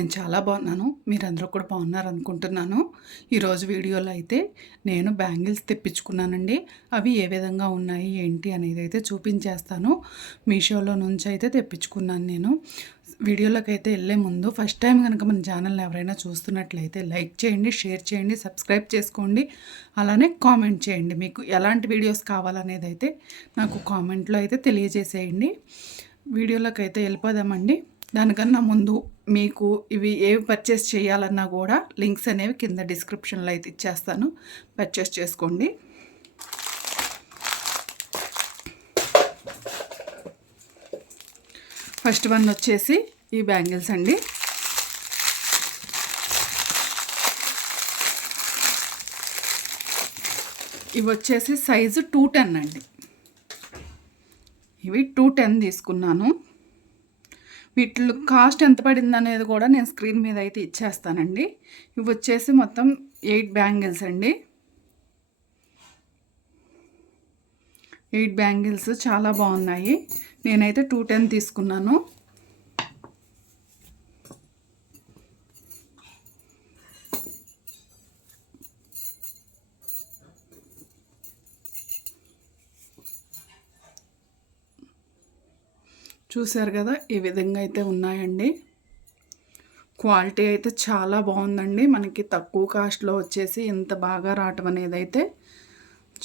నేను చాలా బాగున్నాను. మీరందరూ కూడా బాగున్నారనుకుంటున్నాను. ఈరోజు వీడియోలో అయితే నేను బ్యాంగిల్స్ తెప్పించుకున్నానండి. అవి ఏ విధంగా ఉన్నాయి ఏంటి అనేది అయితే చూపించేస్తాను. మీషోలో నుంచి అయితే తెప్పించుకున్నాను నేను. వీడియోలోకి అయితే వెళ్ళే ముందు ఫస్ట్ టైం కనుక మన ఛానల్ని ఎవరైనా చూస్తున్నట్లయితే లైక్ చేయండి, షేర్ చేయండి, సబ్స్క్రైబ్ చేసుకోండి. అలానే కామెంట్ చేయండి. మీకు ఎలాంటి వీడియోస్ కావాలనేది అయితే నాకు కామెంట్లో అయితే తెలియజేసేయండి. వీడియోలోకి అయితే వెళ్ళిపోదామండి. దానికన్నా ముందు మీకు ఇవి ఏవి పర్చేస్ చేయాలన్నా కూడా లింక్స్ అనేవి కింద డిస్క్రిప్షన్లో అయితే ఇచ్చేస్తాను, పర్చేస్ చేసుకోండి. ఫస్ట్ వన్ వచ్చేసి ఈ బ్యాంగిల్స్ అండి. ఇవి వచ్చేసి సైజు 210 అండి. ఇవి 210 తీసుకున్నాను. వీటిలో కాస్ట్ ఎంత పడింది అనేది కూడా నేను స్క్రీన్ మీద అయితే ఇచ్చేస్తానండి. ఇవి వచ్చేసి మొత్తం 8 బ్యాంగిల్స్ అండి. 8 బ్యాంగిల్స్ చాలా బాగున్నాయి. నేనైతే 210 తీసుకున్నాను. చూశారు కదా, ఈ విధంగా అయితే ఉన్నాయండి. క్వాలిటీ అయితే చాలా బాగుందండి. మనకి తక్కువ కాస్ట్లో వచ్చేసి ఇంత బాగా రావటం అనేది అయితే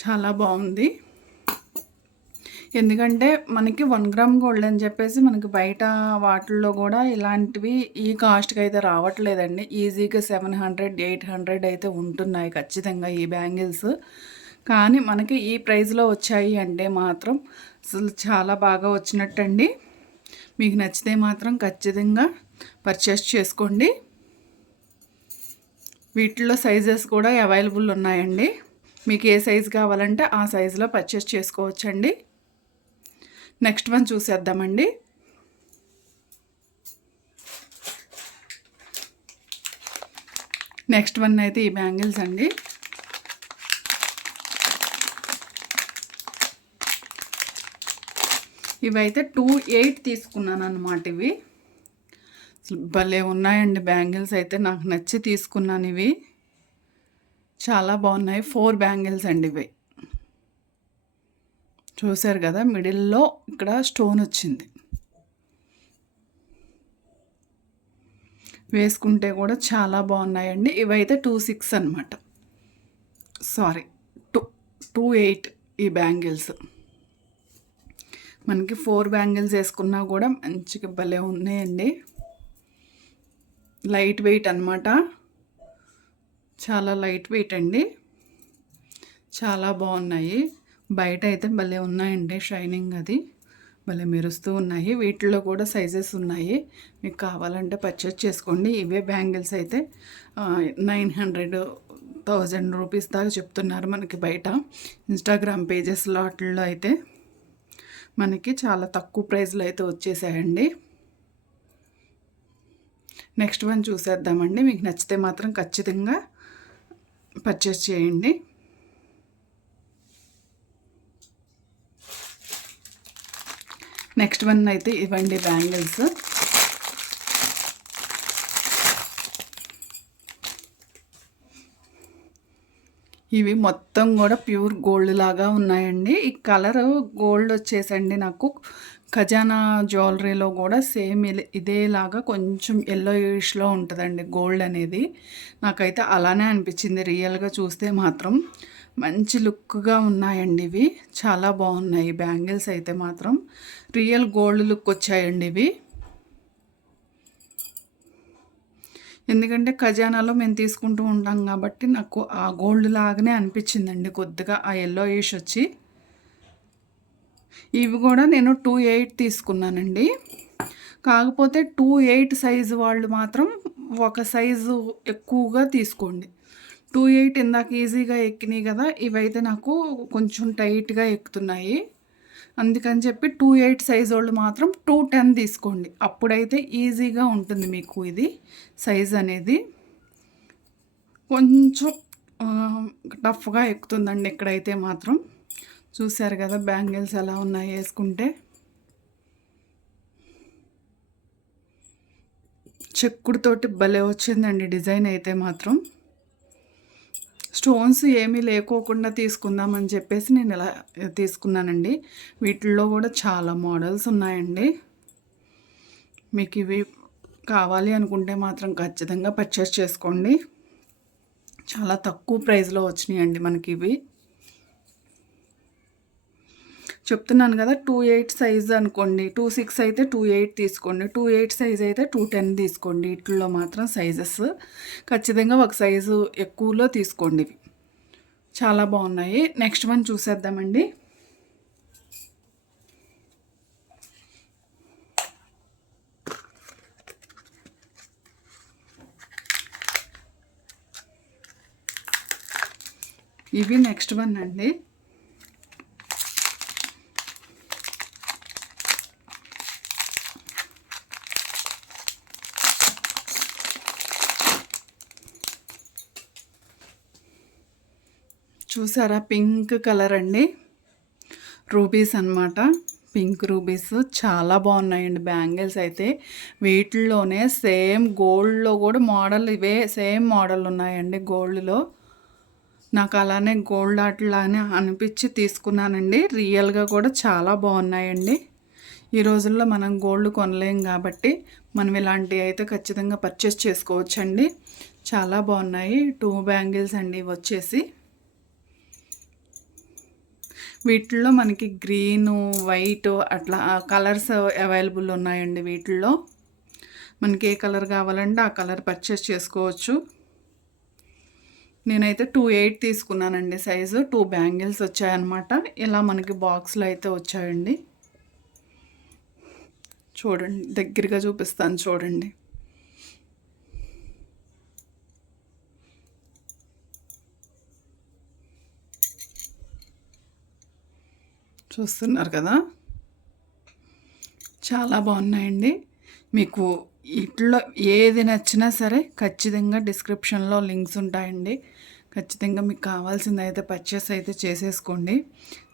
చాలా బాగుంది. ఎందుకంటే మనకి 1 గ్రామ్ గోల్డ్ అని చెప్పేసి మనకి బయట వాటిల్లో కూడా ఇలాంటివి ఈ కాస్ట్కి అయితే రావట్లేదండి. ఈజీగా 700, 800 అయితే ఉంటున్నాయి ఖచ్చితంగా ఈ బ్యాంగిల్స్. కానీ మనకి ఈ ప్రైస్లో వచ్చాయి అంటే మాత్రం అసలు చాలా బాగా వచ్చినట్టండి. మీకు నచ్చితే మాత్రం ఖచ్చితంగా పర్చేస్ చేసుకోండి. వీటిల్లో సైజెస్ కూడా అవైలబుల్ ఉన్నాయండి. మీకు ఏ సైజు కావాలంటే ఆ సైజులో పర్చేస్ చేసుకోవచ్చండి. నెక్స్ట్ వన్ చూసేద్దామండి. నెక్స్ట్ వన్ అయితే ఈ బ్యాంగిల్స్ అండి. ఇవైతే 2.8 తీసుకున్నాను అన్నమాట. ఇవి భలే ఉన్నాయండి బ్యాంగిల్స్ అయితే, నాకు నచ్చి తీసుకున్నాను. ఇవి చాలా బాగున్నాయి. 4 బ్యాంగిల్స్ అండి ఇవి. చూశారు కదా, మిడిల్లో ఇక్కడ స్టోన్ వచ్చింది. వేసుకుంటే కూడా చాలా బాగున్నాయండి. ఇవైతే 2.6 అనమాట. సారీ, 2.8 ఈ బ్యాంగిల్స్. మనకి 4 బ్యాంగిల్స్ వేసుకున్నా కూడా మంచిగా భలే ఉన్నాయండి. లైట్ వెయిట్ అనమాట, చాలా లైట్ వెయిట్ అండి. చాలా బాగున్నాయి. బయట అయితే భలే ఉన్నాయండి, షైనింగ్ అది భలే మెరుస్తూ ఉన్నాయి. వీటిల్లో కూడా సైజెస్ ఉన్నాయి. మీకు కావాలంటే పర్చేస్ చేసుకోండి. ఇవే బ్యాంగిల్స్ అయితే 900, 1000 రూపీస్ దాకా చెప్తున్నారు మనకి బయట. ఇన్స్టాగ్రామ్ పేజెస్లో వాటిల్లో అయితే మనకి చాలా తక్కువ ప్రైస్లో అయితే వచ్చేసాయండి. నెక్స్ట్ వన్ చూసేద్దామండి. మీకు నచ్చితే మాత్రం ఖచ్చితంగా పర్చేస్ చేయండి. నెక్స్ట్ వన్ అయితే ఇవ్వండి బ్యాంగిల్స్. ఇవి మొత్తం కూడా ప్యూర్ గోల్డ్ లాగా ఉన్నాయండి. ఈ కలర్ గోల్డ్ వచ్చేసండి నాకు ఖజానా జ్యువెలరీలో కూడా సేమ్ ఇదేలాగా కొంచెం ఎల్లోయిష్లో ఉంటుందండి గోల్డ్ అనేది. నాకైతే అలానే అనిపించింది. రియల్గా చూస్తే మాత్రం మంచి లుక్గా ఉన్నాయండి. ఇవి చాలా బాగున్నాయి బ్యాంగిల్స్ అయితే మాత్రం. రియల్ గోల్డ్ లుక్ వచ్చాయండి ఇవి. ఎందుకంటే ఖజానాలో మేము తీసుకుంటూ ఉంటాం కాబట్టి నాకు ఆ గోల్డ్ లాగానే అనిపించిందండి కొద్దిగా ఆ ఎల్లోయిష్ వచ్చి. ఇవి కూడా నేను 2.8 తీసుకున్నానండి. కాకపోతే 2.8 సైజు వాళ్ళు మాత్రం ఒక సైజు ఎక్కువగా తీసుకోండి. 2.8 ఇందాక ఈజీగా ఎక్కినాయి కదా, ఇవైతే నాకు కొంచెం టైట్గా ఎక్కుతున్నాయి. అందుకని చెప్పి 2.8 సైజ్ వాళ్ళు మాత్రం 210 తీసుకోండి. అప్పుడైతే ఈజీగా ఉంటుంది మీకు ఇది సైజ్ అనేది. కొంచెం టఫ్గా ఎక్కుతుందండి ఇక్కడైతే మాత్రం. చూశారు కదా బ్యాంగిల్స్ ఎలా ఉన్నాయి వేసుకుంటే. చెక్కుడుతోటి భలే వచ్చిందండి డిజైన్ అయితే మాత్రం. స్టోన్స్ ఏమీ లేకోకుండా తీసుకుందామని చెప్పేసి నేను ఇలా తీసుకున్నానండి. వీటిల్లో కూడా చాలా మోడల్స్ ఉన్నాయండి. మీకు ఇవి కావాలి అనుకుంటే మాత్రం ఖచ్చితంగా పర్చేస్ చేసుకోండి. చాలా తక్కువ ప్రైస్లో వచ్చినాయండి మనకి ఇవి. చెప్తున్నాను కదా, 28 సైజ్ అనుకోండి, 26 అయితే 28 తీసుకోండి, 28 సైజ్ అయితే 210 తీసుకోండి. వీటిల్లో మాత్రం సైజెస్ ఖచ్చితంగా ఒక సైజు ఎక్కువలో తీసుకోండి. చాలా బాగున్నాయి. నెక్స్ట్ వన్ చూసేద్దామండి. ఇవి నెక్స్ట్ వన్ అండి. చూసారా, పింక్ కలర్ అండి, రూబీస్ అన్నమాట. పింక్ రూబీస్ చాలా బాగున్నాయండి బ్యాంగిల్స్ అయితే. వీటిల్లోనే సేమ్ గోల్డ్లో కూడా మోడల్ ఇవే సేమ్ మోడల్ ఉన్నాయండి గోల్డ్లో. నాకు అలానే గోల్డ్ అట్లానే అనిపించి తీసుకున్నానండి. రియల్గా కూడా చాలా బాగున్నాయండి. ఈ రోజుల్లో మనం గోల్డ్ కొనలేం కాబట్టి మనం ఇలాంటివి అయితే ఖచ్చితంగా పర్చేస్ చేసుకోవచ్చండి. చాలా బాగున్నాయి. 2 బ్యాంగిల్స్ అండి వచ్చేసి. వీటిల్లో మనకి గ్రీను, వైట్ అట్లా కలర్స్ అవైలబుల్ ఉన్నాయండి. వీటిల్లో మనకి ఏ కలర్ కావాలంటే ఆ కలర్ పర్చేస్ చేసుకోవచ్చు. నేనైతే 28 తీసుకున్నానండి సైజు. 2 బ్యాంగిల్స్ వచ్చాయన్నమాట. ఇలా మనకి బాక్స్లో అయితే వచ్చాయండి. చూడండి, దగ్గరగా చూపిస్తాను చూడండి. చూస్తున్నారు కదా, చాలా బాగున్నాయండి. మీకు వీటిలో ఏది నచ్చినా సరే ఖచ్చితంగా డిస్క్రిప్షన్లో లింక్స్ ఉంటాయండి. ఖచ్చితంగా మీకు కావాల్సింది అయితే పర్చేస్ అయితే చేసేసుకోండి.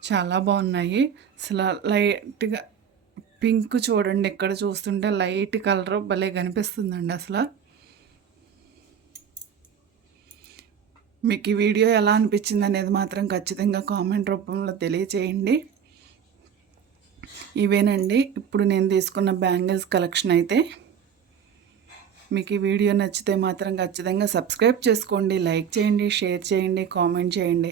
చాలా బాగున్నాయి. అసలు లైట్గా పింక్ చూడండి, ఇక్కడ చూస్తుంటే లైట్ కలర్ భలే కనిపిస్తుందండి అసలు. మీకు ఈ వీడియో ఎలా అనిపించింది అనేది మాత్రం ఖచ్చితంగా కామెంట్ రూపంలో తెలియచేయండి. ఇవేనండి ఇప్పుడు నేను తీసుకున్న బ్యాంగిల్స్ కలెక్షన్ అయితే. మీకు ఈ వీడియో నచ్చితే మాత్రం ఖచ్చితంగా సబ్స్క్రైబ్ చేసుకోండి, లైక్ చేయండి, షేర్ చేయండి, కామెంట్ చేయండి.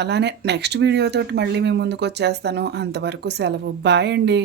అలానే నెక్స్ట్ వీడియోతోటి మళ్ళీ మీ ముందుకు వచ్చేస్తాను. అంతవరకు సెలవు. బాయ్ అండి.